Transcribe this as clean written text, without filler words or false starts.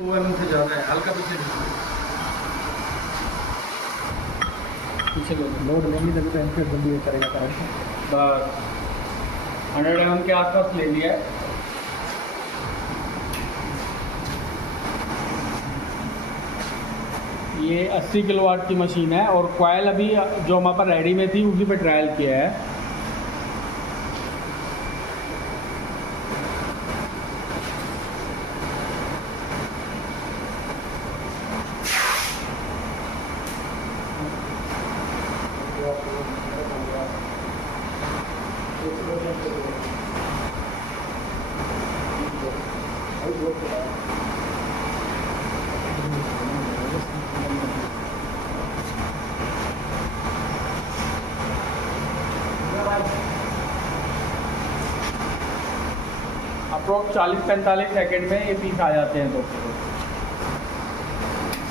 2 mm से ज़्यादा है, हल्का पीछे लोड लेंगे तभी तो एंकर जल्दी करेगा करंट। बस 100 mm के आसपास ले लिया है। ये 80 किलोवाट की मशीन है और कॉयल अभी जो हमारे पास रेडी में थी उसी पे ट्रायल किया है। अप्रोक्स 40-45 सेकेंड में ये पीस आ जाते हैं। तो